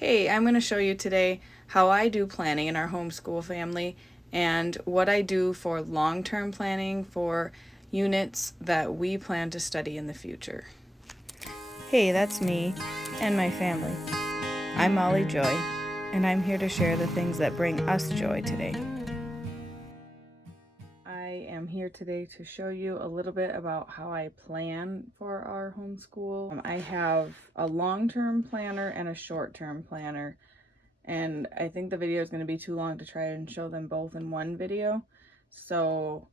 Hey, I'm going to show you today how I do planning in our homeschool family and what I do for long-term planning for units that we plan to study in the future. Hey, that's me and my family. I'm Molly Joy, and I'm here to share the things that bring us joy today. I am here today to show you a little bit about how I plan for our homeschool. I have a long-term planner and a short-term planner. And I think the video is going to be too long to try and show them both in one video. So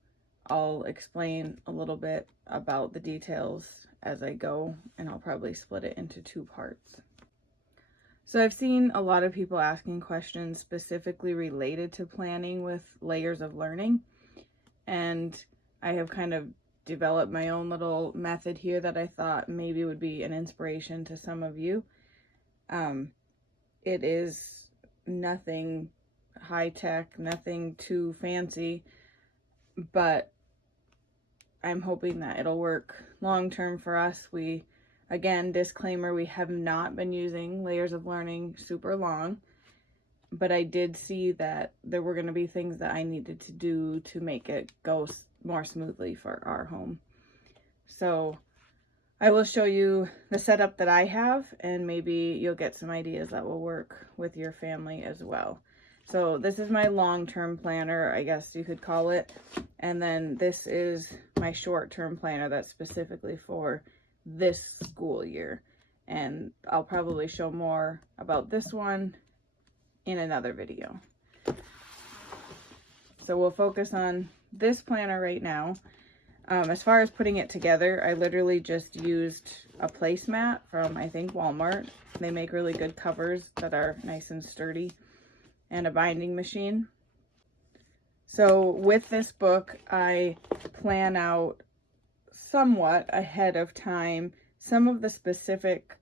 I'll explain a little bit about the details as I go, and I'll probably split it into two parts. So I've seen a lot of people asking questions specifically related to planning with layers of learning. And I have kind of developed my own little method here that I thought maybe would be an inspiration to some of you. It is nothing high tech, nothing too fancy, but I'm hoping that it'll work long term for us. Again, disclaimer, we have not been using layers of learning super long, but I did see that there were going to be things that I needed to do to make it go more smoothly for our home. So I will show you the setup that I have, and maybe you'll get some ideas that will work with your family as well. So this is my long-term planner, I guess you could call it. And then this is my short-term planner that's specifically for this school year. And I'll probably show more about this one in another video. So we'll focus on this planner right now. As far as putting it together, I literally just used a placemat from, I think, Walmart. They make really good covers that are nice and sturdy, and a binding machine. So with this book, I plan out somewhat ahead of time some of the specific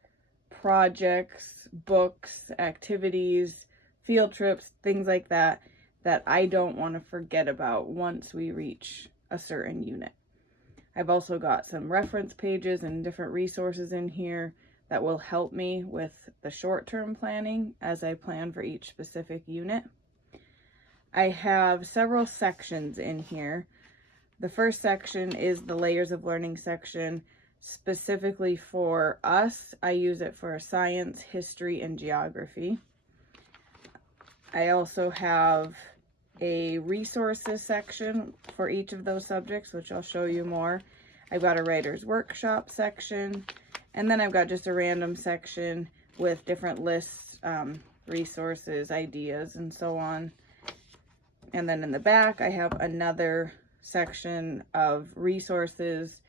projects, books, activities, field trips, things like that, that I don't want to forget about once we reach a certain unit. I've also got some reference pages and different resources in here that will help me with the short-term planning as I plan for each specific unit. I have several sections in here. The first section is the layers of learning section specifically for us. I use it for science, history, and geography. I also have a resources section for each of those subjects, which I'll show you more. I've got a writer's workshop section, and then I've got just a random section with different lists, resources, ideas, and so on. And then in the back, I have another section of resources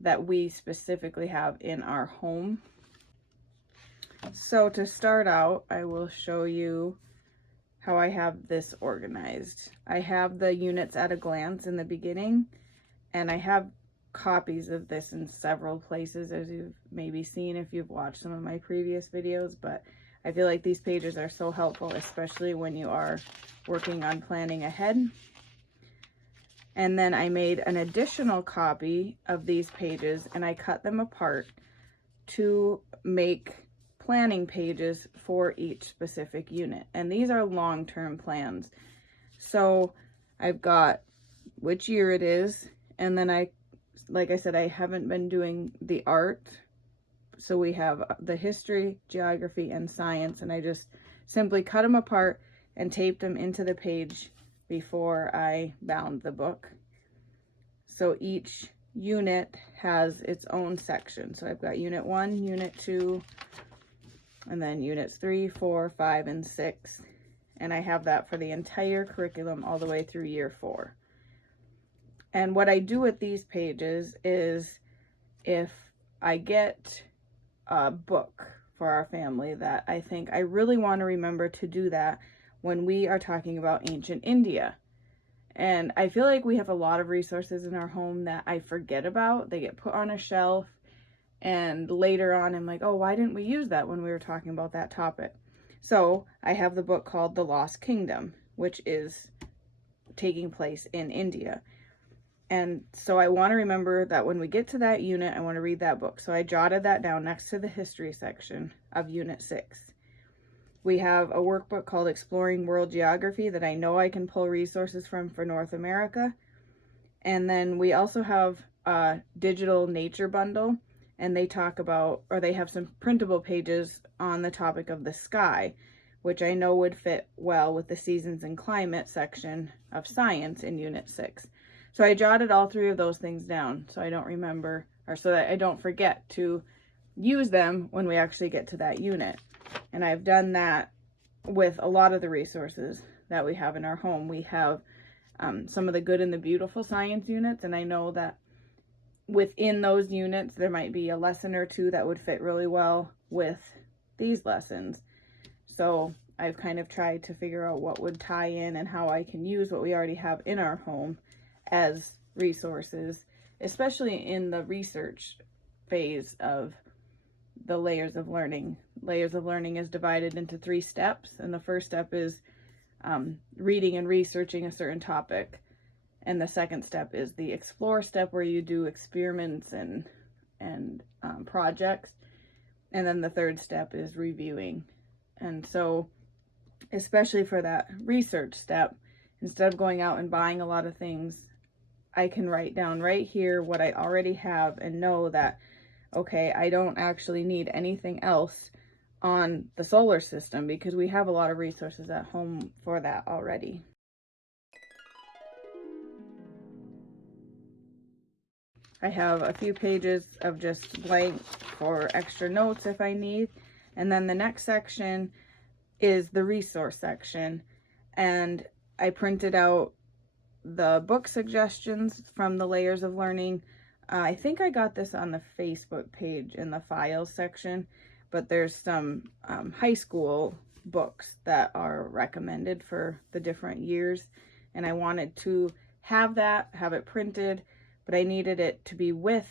that we specifically have in our home. So to start out, I will show you how I have this organized. I have the units at a glance in the beginning, and I have copies of this in several places, as you've maybe seen if you've watched some of my previous videos, but I feel like these pages are so helpful, especially when you are working on planning ahead. And then I made an additional copy of these pages, and I cut them apart to make planning pages for each specific unit. And these are long-term plans. So I've got which year it is, and then like I said, I haven't been doing the art. So we have the history, geography, and science, and I just simply cut them apart and taped them into the page before I bound the book. So each unit has its own section. So I've got unit 1, unit 2, and then units 3, 4, 5, and 6. And I have that for the entire curriculum all the way through year 4. And what I do with these pages is if I get a book for our family that I think I really want to remember to do that when we are talking about ancient India. And I feel like we have a lot of resources in our home that I forget about. They get put on a shelf, and later on I'm like, oh, why didn't we use that when we were talking about that topic? So I have the book called The Lost Kingdom, which is taking place in India. And so I want to remember that when we get to that unit, I want to read that book. So I jotted that down next to the history section of unit 6. We have a workbook called Exploring World Geography that I know I can pull resources from for North America. And then we also have a digital nature bundle, and they talk about, or they have some printable pages on the topic of the sky, which I know would fit well with the seasons and climate section of science in Unit 6. So I jotted all three of those things down so I don't remember, or so that I don't forget to use them when we actually get to that unit. And I've done that with a lot of the resources that we have in our home. We have some of the good and the beautiful science units, and I know that within those units there might be a lesson or two that would fit really well with these lessons. So I've kind of tried to figure out what would tie in and how I can use what we already have in our home as resources, especially in the research phase of the layers of learning. Layers of learning is divided into 3 steps, and the first step is reading and researching a certain topic, and the second step is the explore step, where you do experiments and projects, and then the third step is reviewing. And so especially for that research step, instead of going out and buying a lot of things, I can write down right here what I already have and know that, okay, I don't actually need anything else on the solar system, because we have a lot of resources at home for that already. I have a few pages of just blank for extra notes if I need. And then the next section is the resource section. And I printed out the book suggestions from the Layers of Learning. I think I got this on the Facebook page in the files section, but there's some high school books that are recommended for the different years. And I wanted to have it printed, but I needed it to be with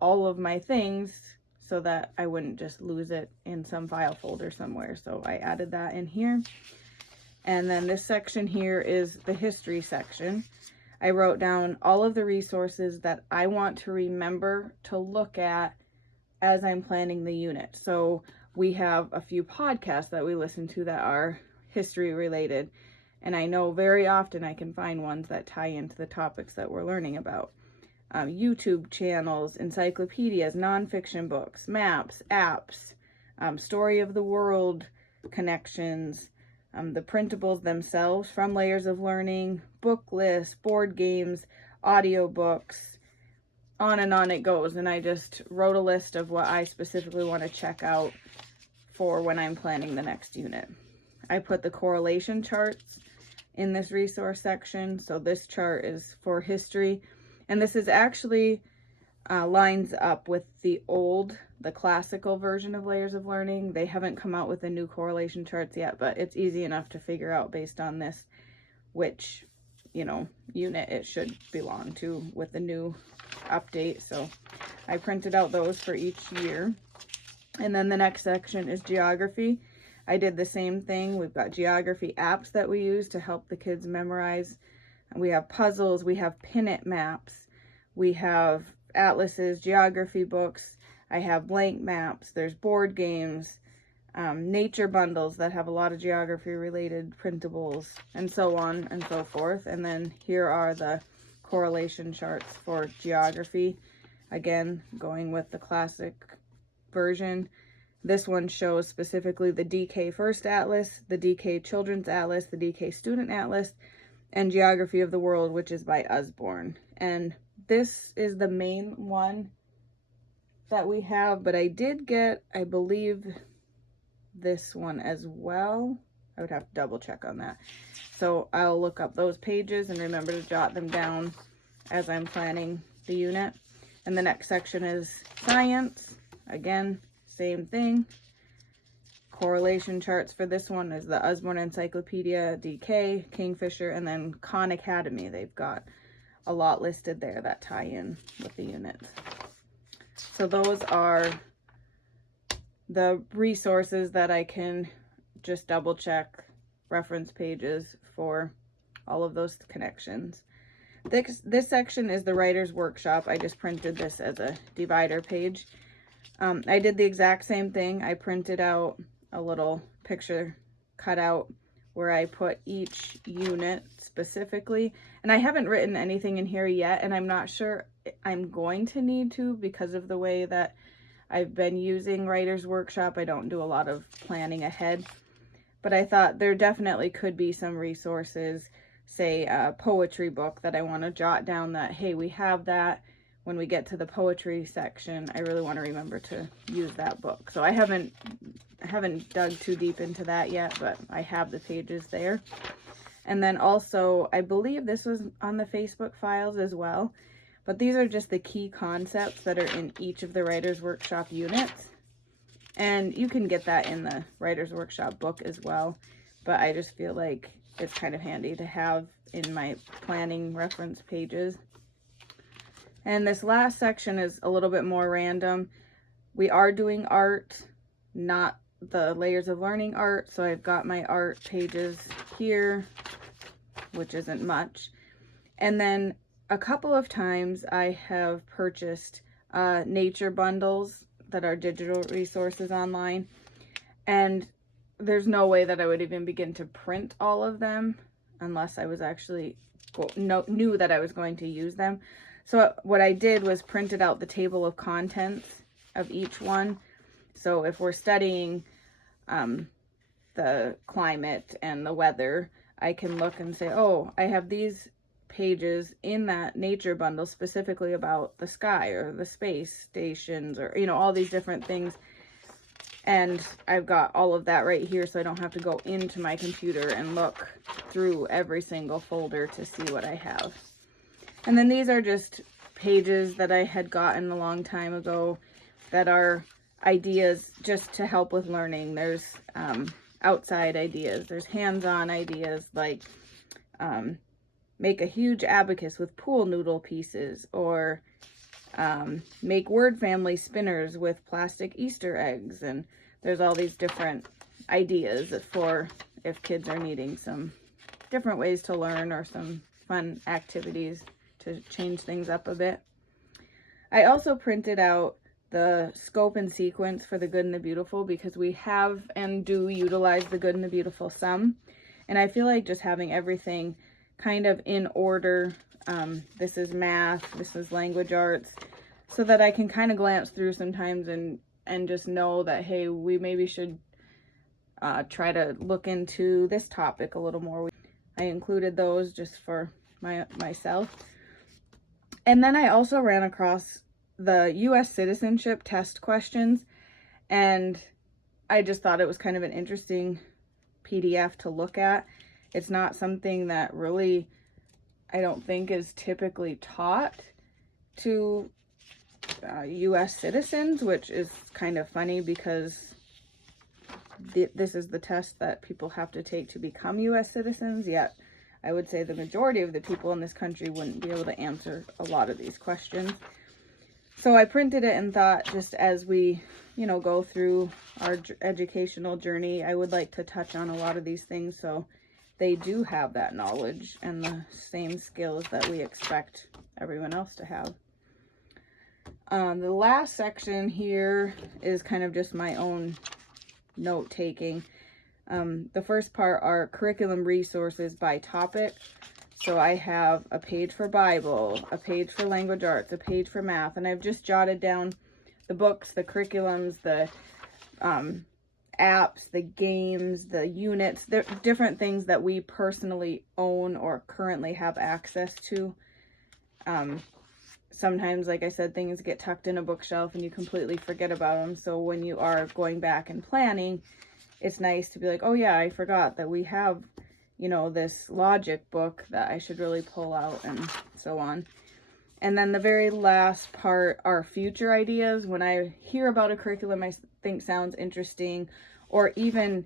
all of my things so that I wouldn't just lose it in some file folder somewhere. So I added that in here. And then this section here is the history section. I wrote down all of the resources that I want to remember to look at as I'm planning the unit. So we have a few podcasts that we listen to that are history related. And I know very often I can find ones that tie into the topics that we're learning about. YouTube channels, encyclopedias, nonfiction books, maps, apps, story of the world connections, the printables themselves from Layers of Learning, book lists, board games, audiobooks, on and on it goes. And I just wrote a list of what I specifically want to check out for when I'm planning the next unit. I put the correlation charts in this resource section. So this chart is for history. And this is actually lines up with the classical version of Layers of Learning. They haven't come out with the new correlation charts yet, but it's easy enough to figure out based on this which, unit it should belong to with the new update. So I printed out those for each year. And then the next section is geography. I did the same thing. We've got geography apps that we use to help the kids memorize. We have puzzles, we have pin-it maps, we have atlases, geography books, I have blank maps, there's board games, nature bundles that have a lot of geography related printables, and so on and so forth. And then here are the correlation charts for geography. Again, going with the classic version. This one shows specifically the DK First Atlas, the DK Children's Atlas, the DK Student Atlas, and Geography of the World, which is by Usborne. And this is the main one that we have, but I did get, I believe, this one as well. I would have to double check on that. So I'll look up those pages and remember to jot them down as I'm planning the unit. And the next section is science. Again, same thing. Correlation charts for this one is the Usborne Encyclopedia, DK, Kingfisher, and then Khan Academy. They've got a lot listed there that tie in with the units. So those are the resources that I can just double check reference pages for all of those connections. This section is the writer's workshop. I just printed this as a divider page. I did the exact same thing. I printed out a little picture cut out where I put each unit specifically. And I haven't written anything in here yet, and I'm not sure I'm going to need to because of the way that I've been using Writer's Workshop. I don't do a lot of planning ahead, but I thought there definitely could be some resources, say a poetry book that I want to jot down that, hey, we have that. When we get to the poetry section, I really want to remember to use that book. So I haven't dug too deep into that yet, but I have the pages there. And then also, I believe this was on the Facebook files as well, but these are just the key concepts that are in each of the Writer's Workshop units. And you can get that in the Writer's Workshop book as well, but I just feel like it's kind of handy to have in my planning reference pages. And this last section is a little bit more random. We are doing art, not the layers of learning art. So I've got my art pages here, which isn't much. And then a couple of times I have purchased nature bundles that are digital resources online. And there's no way that I would even begin to print all of them unless I was actually knew that I was going to use them. So what I did was printed out the table of contents of each one. So if we're studying the climate and the weather, I can look and say, oh, I have these pages in that nature bundle specifically about the sky or the space stations or, you know, all these different things. And I've got all of that right here, so I don't have to go into my computer and look through every single folder to see what I have. And then these are just pages that I had gotten a long time ago that are ideas just to help with learning. There's outside ideas. There's hands-on ideas like make a huge abacus with pool noodle pieces, or make word family spinners with plastic Easter eggs. And there's all these different ideas for if kids are needing some different ways to learn or some fun activities to change things up a bit. I also printed out the scope and sequence for the Good and the Beautiful because we have and do utilize the Good and the Beautiful some. And I feel like just having everything kind of in order, this is math, this is language arts, so that I can kind of glance through sometimes and just know that, hey, we maybe should try to look into this topic a little more. I included those just for myself. And then I also ran across the U.S. citizenship test questions, and I just thought it was kind of an interesting PDF to look at. It's not something that really, I don't think, is typically taught to U.S. citizens, which is kind of funny because this is the test that people have to take to become U.S. citizens, yet I would say the majority of the people in this country wouldn't be able to answer a lot of these questions. So I printed it and thought, just as we, you know, go through our educational journey, I would like to touch on a lot of these things so they do have that knowledge and the same skills that we expect everyone else to have. The last section here is kind of just my own note-taking. The first part are curriculum resources by topic. So I have a page for Bible, a page for language arts, a page for math, and I've just jotted down the books, the curriculums, the apps, the games, the units, the different things that we personally own or currently have access to. Sometimes, like I said, things get tucked in a bookshelf and you completely forget about them. So when you are going back and planning, it's nice to be like, oh yeah, I forgot that we have, you know, this logic book that I should really pull out, and so on. And then the very last part are future ideas. When I hear about a curriculum I think sounds interesting, or even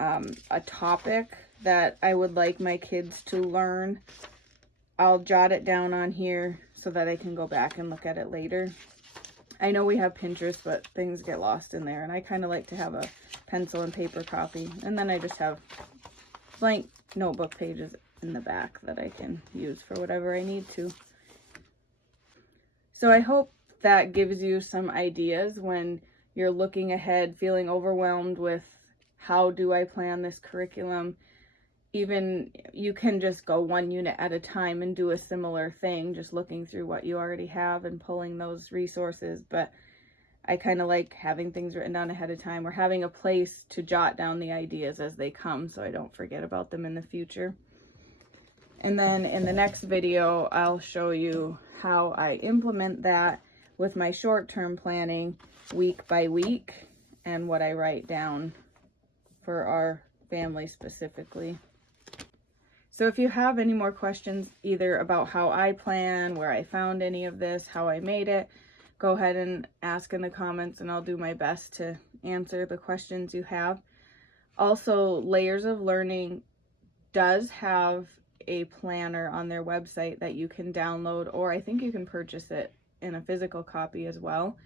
a topic that I would like my kids to learn, I'll jot it down on here so that I can go back and look at it later. I know we have Pinterest, but things get lost in there, and I kind of like to have a pencil and paper copy. And then I just have blank notebook pages in the back that I can use for whatever I need to. So I hope that gives you some ideas when you're looking ahead, feeling overwhelmed with how do I plan this curriculum. Even you can just go one unit at a time and do a similar thing, just looking through what you already have and pulling those resources. But I kind of like having things written down ahead of time, or having a place to jot down the ideas as they come so I don't forget about them in the future. And then in the next video, I'll show you how I implement that with my short-term planning week by week and what I write down for our family specifically. So if you have any more questions, either about how I plan, where I found any of this, how I made it, go ahead and ask in the comments and I'll do my best to answer the questions you have. Also, Layers of Learning does have a planner on their website that you can download, or I think you can purchase it in a physical copy as well.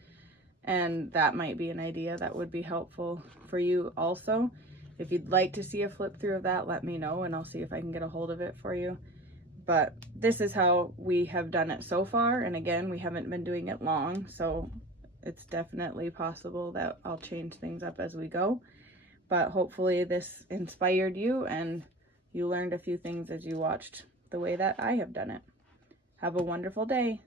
And that might be an idea that would be helpful for you also. If you'd like to see a flip through of that, let me know and I'll see if I can get a hold of it for you. But this is how we have done it so far. And again, we haven't been doing it long, so it's definitely possible that I'll change things up as we go. But hopefully this inspired you and you learned a few things as you watched the way that I have done it. Have a wonderful day.